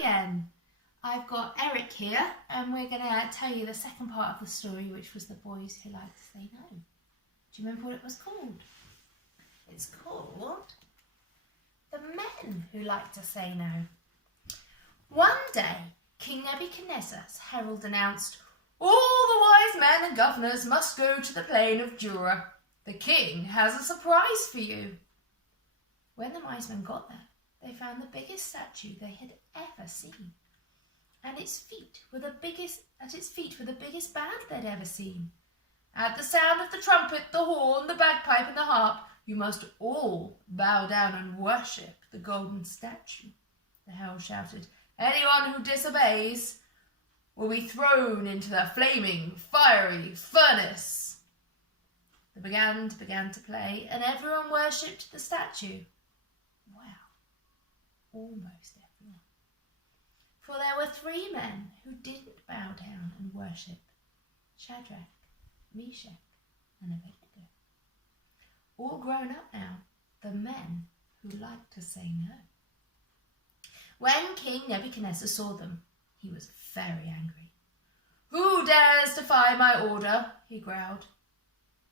again. I've got Eric here and we're going to tell you the second part of the story, which was the boys who like to say no. Do you remember what it was called? It's called The Men Who Like to Say No. One day, King Nebuchadnezzar's herald announced, "All the wise men and governors must go to the plain of Dura. The king has a surprise for you." When the wise men got there, they found the biggest statue they had ever seen. And its feet were the biggest band they'd ever seen. "At the sound of the trumpet, the horn, the bagpipe and the harp, you must all bow down and worship the golden statue," the herald shouted. "Anyone who disobeys will be thrown into the flaming, fiery furnace." The band began to play and everyone worshipped the statue. Well, almost everyone. For there were 3 men who didn't bow down and worship: Shadrach, Meshach and Abednego. All grown up now, the men who like to say no. When King Nebuchadnezzar saw them, he was very angry. "Who dares defy my order?" he growled.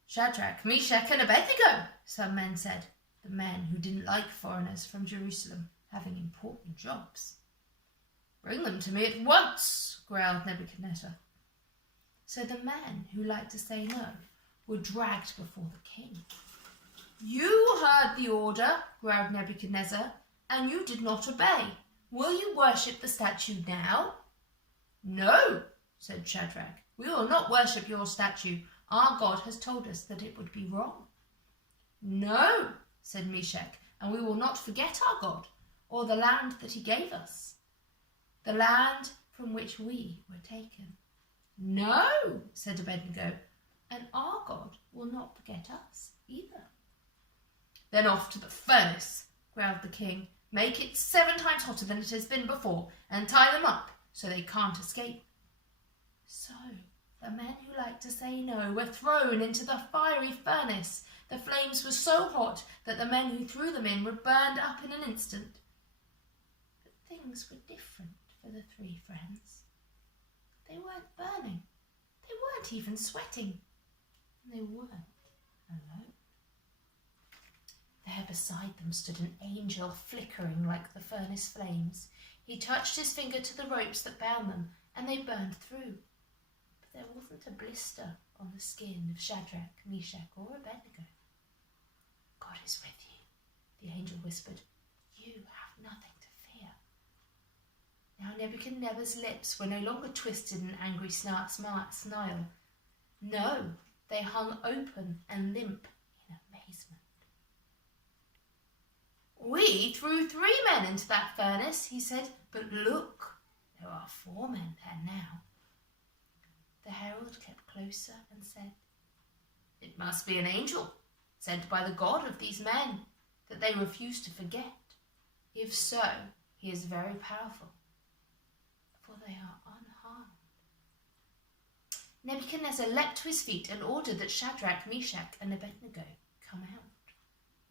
"Shadrach, Meshach and Abednego," some men said, the men who didn't like foreigners from Jerusalem having important jobs. "Bring them to me at once," growled Nebuchadnezzar. So the men who liked to say no were dragged before the king. "You heard the order," growled Nebuchadnezzar, "and you did not obey. Will you worship the statue now?" "No," said Shadrach. "We will not worship your statue. Our God has told us that it would be wrong." "No," said Meshach, "and we will not forget our God or the land that he gave us, the land from which we were taken." "No," said Abednego, "and our God will not forget us either." "Then off to the furnace," growled the king. "Make it 7 times hotter than it has been before, and tie them up so they can't escape." So the men who liked to say no were thrown into the fiery furnace. The flames were so hot that the men who threw them in were burned up in an instant. But things were different for the 3 friends. They weren't burning. They weren't even sweating. And they weren't alone. There beside them stood an angel flickering like the furnace flames. He touched his finger to the ropes that bound them, and they burned through. But there wasn't a blister on the skin of Shadrach, Meshach or Abednego. "God is with you," the angel whispered. "You have nothing to fear." Now Nebuchadnezzar's lips were no longer twisted in an angry smile. No, they hung open and limp in amazement. "We threw 3 men into that furnace," he said, "but look, there are 4 men there now." The herald kept closer and said, "It must be an angel sent by the God of these men that they refuse to forget. If so, he is very powerful, for they are unharmed." Nebuchadnezzar leapt to his feet and ordered that Shadrach, Meshach and Abednego come out.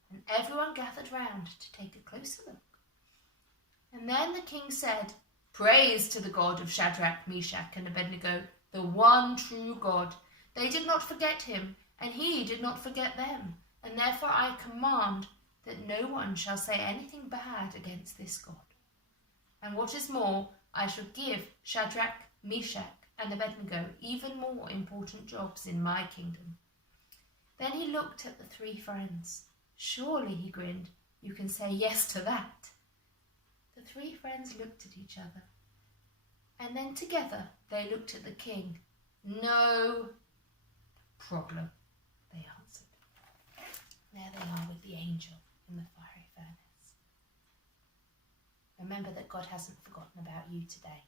And everyone gathered round to take a closer look. And then the king said, "Praise to the God of Shadrach, Meshach and Abednego, the one true God. They did not forget him, and he did not forget them. And therefore I command that no one shall say anything bad against this God. And what is more, I shall give Shadrach, Meshach and Abednego even more important jobs in my kingdom." Then he looked at the 3 friends. "Surely," he grinned, "you can say yes to that." The 3 friends looked at each other, and then together they looked at the king. "No problem," they answered. There they are with the angel in the fiery furnace. Remember that God hasn't forgotten about you today.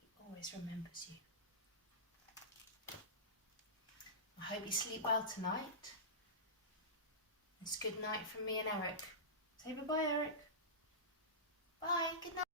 He always remembers you. I hope you sleep well tonight. It's good night from me and Eric. Say bye-bye, Eric. Bye. Good night.